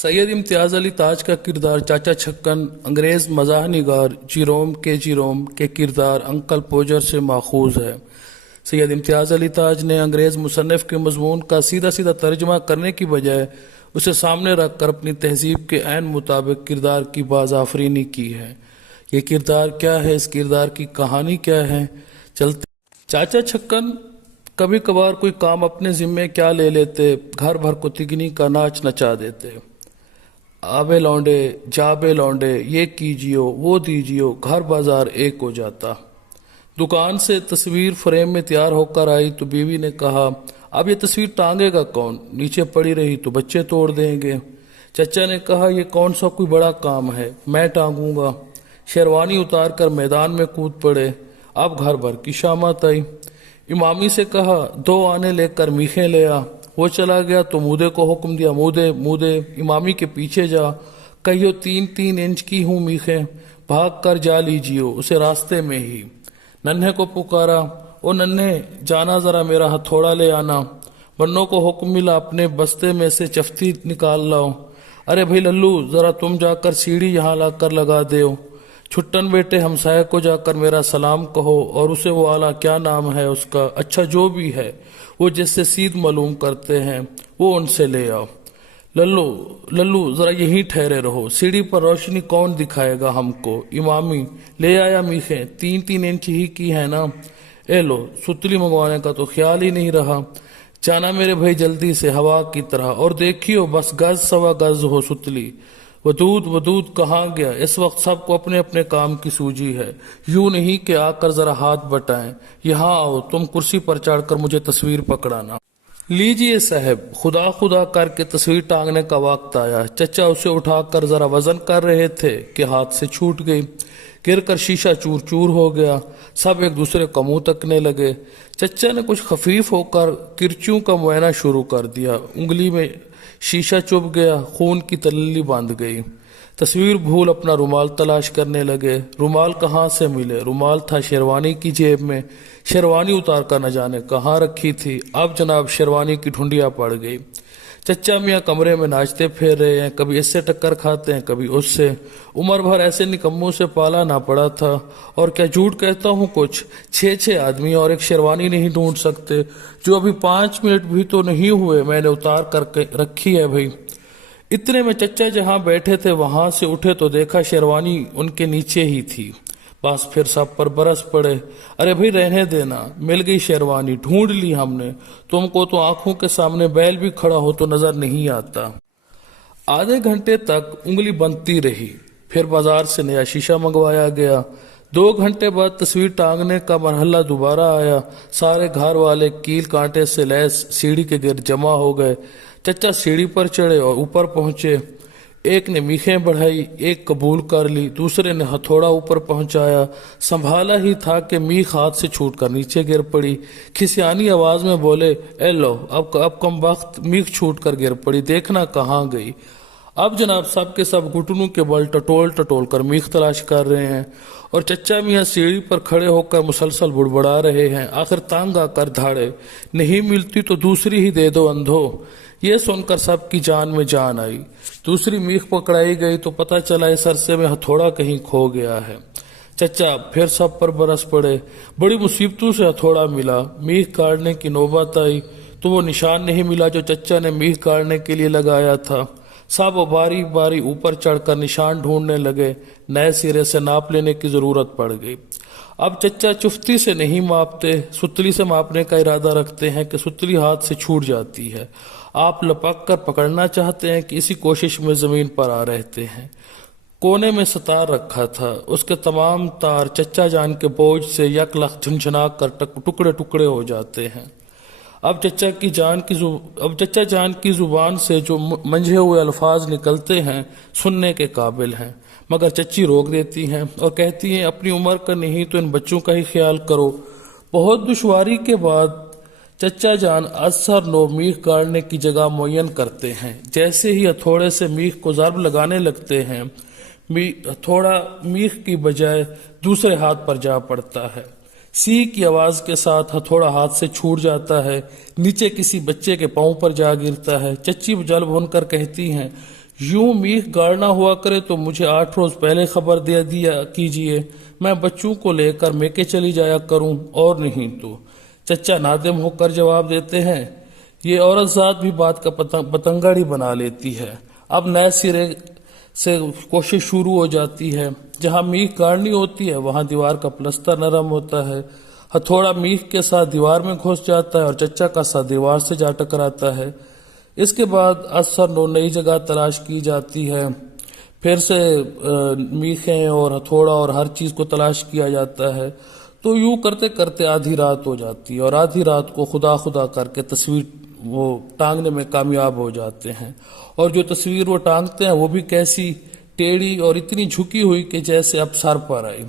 सैयद इम्तियाज अली ताज का किरदार चाचा छक्कन अंग्रेज मज़ाह निगार जेरोम के किरदार अंकल पोजर से माखूज है। सैयद इम्तियाज अली ताज ने अंग्रेज मुसन्निफ के मजमून का सीधा सीधा तर्जमा करने की बजाय उसे सामने रख कर अपनी तहजीब के ऐन मुताबिक किरदार की बाज़ाफरीनी की है। ये किरदार क्या है, इस किरदार की कहानी क्या है, चलते। चाचा छक्कन कभी कभार कोई काम अपने जिम्मे क्या ले लेते, घर भर को तिगनी का नाच नचा देते। आबे लौंडे जाबे लौंडे, ये कीजियो वो दीजियो, घर बाजार एक हो जाता। दुकान से तस्वीर फ्रेम में तैयार होकर आई तो बीवी ने कहा, अब ये तस्वीर टांगेगा कौन, नीचे पड़ी रही तो बच्चे तोड़ देंगे। चचा ने कहा, ये कौन सा कोई बड़ा काम है, मैं टांगूंगा। शेरवानी उतार कर मैदान में कूद पड़े। अब घर भर की शामत आई। इमामी से कहा, 2 आने लेकर मीखें ले आ। वो चला गया तो मूदे को हुक्म दिया, मूदे इमामी के पीछे जा, कहियो 3-3 इंच की हूं मीखें, भाग कर जा लीजियो उसे रास्ते में ही। नन्हे को पुकारा, ओ नन्हे जाना जरा मेरा हथौड़ा ले आना। बन्नों को हुक्म मिला, अपने बस्ते में से चफ्ती निकाल लाओ। अरे भाई लल्लू, जरा तुम जाकर सीढ़ी यहाँ लाकर लगा दो। छुट्टन बेटे, हमसाये को जाकर मेरा सलाम कहो और उसे वो आला क्या नाम है उसका, अच्छा जो भी है वो जिससे सीध मालूम करते हैं वो उनसे ले आओ। लल्लू जरा यहीं ठहरे रहो, सीढ़ी पर रोशनी कौन दिखाएगा हमको। इमामी ले आया मीखें, 3-3 इंच ही की है ना। ए लो, सुतली मंगवाने का तो ख्याल ही नहीं रहा। जाना मेरे भाई जल्दी से हवा की तरह, और देखियो बस गज सवा गज हो सुतली। वदूद कहाँ गया, इस वक्त सबको अपने अपने काम की सूझी है। यूं नहीं कि आकर जरा हाथ बटाएं, यहाँ आओ, तुम कुर्सी पर चढ़कर मुझे तस्वीर पकड़ाना। लीजिए साहब, खुदा करके तस्वीर टांगने का वक्त आया। चचा उसे उठाकर जरा वजन कर रहे थे कि हाथ से छूट गई, गिरकर शीशा चूर चूर हो गया। सब एक दूसरे का मुंह तकने लगे। चचा ने कुछ खफीफ होकर किरचू का मुआयना शुरू कर दिया। उंगली में शीशा चुभ गया, खून की तलल्ली बांध गई। तस्वीर भूल अपना रुमाल तलाश करने लगे। रुमाल कहाँ से मिले, रुमाल था शेरवानी की जेब में। शेरवानी उतार कर न जाने कहाँ रखी थी। अब जनाब शेरवानी की ढूंढिया पड़ गई। चचा मियाँ कमरे में नाचते फिर रहे हैं, कभी इससे टक्कर खाते हैं कभी उससे। उम्र भर ऐसे निकम्मों से पाला ना पड़ा था। और क्या झूठ कहता हूँ, कुछ 6 आदमी और एक शेरवानी नहीं ढूंढ सकते, जो अभी 5 मिनट भी तो नहीं हुए मैंने उतार कर रखी है भाई। इतने में चचा जहाँ बैठे थे वहां से उठे तो देखा शेरवानी उनके नीचे ही थी। बस फिर सब पर बरस पड़े। अरे भाई रहने देना, मिल गई शेरवानी, ढूंढ ली हमने। तुमको तो आंखों के सामने बैल भी खड़ा हो तो नजर नहीं आता। आधे घंटे तक उंगली बंधती रही। फिर बाजार से नया शीशा मंगवाया गया। 2 घंटे बाद तस्वीर टांगने का मरहला दोबारा आया। सारे घर वाले कील कांटे से लैस सीढ़ी के गिर्द जमा हो गए। चचा सीढ़ी पर चढ़े और ऊपर पहुंचे। एक ने मीखें बढ़ाई, एक कबूल कर ली, दूसरे ने हथौड़ा ऊपर पहुंचाया। संभाला ही था कि मीख हाथ से छूटकर नीचे गिर पड़ी। खिसियानी आवाज में बोले, ए लो, अब कम वक्त मीख छूटकर गिर पड़ी, देखना कहाँ गई। अब जनाब सब के सब घुटनों के बल टटोल कर मीख तलाश कर रहे हैं और चचा मियाँ सीढ़ी पर खड़े होकर मुसलसल बुड़बड़ा रहे हैं। आखिर तंग आकर धाड़े, नहीं मिलती तो दूसरी ही दे दो अंधो। ये सुनकर सबकी जान में जान आई। दूसरी मीख पकड़ाई गई तो पता चला इस अरसे में हथौड़ा कहीं खो गया है। चचा फिर सब पर बरस पड़े। बड़ी मुसीबतों से हथौड़ा मिला। मीख काटने की नौबत आई तो वो निशान नहीं मिला जो चचा ने मीख काटने के लिए लगाया था। सब बारी बारी ऊपर चढ़कर निशान ढूंढने लगे। नए सिरे से नाप लेने की जरूरत पड़ गई। अब चचा चुफ्ती से नहीं मापते, सुतली से मापने का इरादा रखते हैं कि सुतली हाथ से छूट जाती है। आप लपक कर पकड़ना चाहते हैं कि इसी कोशिश में जमीन पर आ रहते हैं। कोने में सतार रखा था, उसके तमाम तार चचा जान के बोझ से यकलख झुंझुना कर टुकड़े टुकड़े हो जाते हैं। अब चचा जान की जुबान से जो मंझे हुए अल्फाज निकलते हैं सुनने के काबिल हैं, मगर चच्ची रोक देती हैं और कहती हैं, अपनी उम्र का नहीं तो इन बच्चों का ही ख्याल करो। बहुत दुश्वारी के बाद चचा जान असर नो मीख काटने की जगह मुयन करते हैं। जैसे ही हथौड़े से मीख को ज़रब लगाने लगते हैं, हथौड़ा मीख की बजाय दूसरे हाथ पर जा पड़ता है। सी की आवाज के साथ हथौड़ा हाथ से छूट जाता है, नीचे किसी बच्चे के पांव पर जा गिरता है। चच्ची जल भून कर कहती हैं, یوں میخ گاڑنا ہوا کرے تو مجھے 8 روز پہلے خبر دے دیا کیجیے، میں بچوں کو لے کر میکے چلی جایا کروں، اور نہیں تو۔ چچا نادم ہو کر جواب دیتے ہیں، یہ عورت ذات بھی بات کا پتنگڑ ہی بنا لیتی ہے۔ اب نئے سرے سے کوشش شروع ہو جاتی ہے۔ جہاں میخ گاڑنی ہوتی ہے وہاں دیوار کا پلستر نرم ہوتا ہے، ہتھوڑا میخ کے ساتھ دیوار میں گھس جاتا ہے اور چچا کا ساتھ دیوار سے جا ٹکراتا ہے۔ اس کے بعد اثر نئی جگہ تلاش کی جاتی ہے، پھر سے میخیں اور ہتھوڑا اور ہر چیز کو تلاش کیا جاتا ہے۔ تو یوں کرتے کرتے آدھی رات ہو جاتی ہے، اور آدھی رات کو خدا خدا کر کے تصویر وہ ٹانگنے میں کامیاب ہو جاتے ہیں، اور جو تصویر وہ ٹانگتے ہیں وہ بھی کیسی ٹیڑھی اور اتنی جھکی ہوئی کہ جیسے اب سر پر آئی۔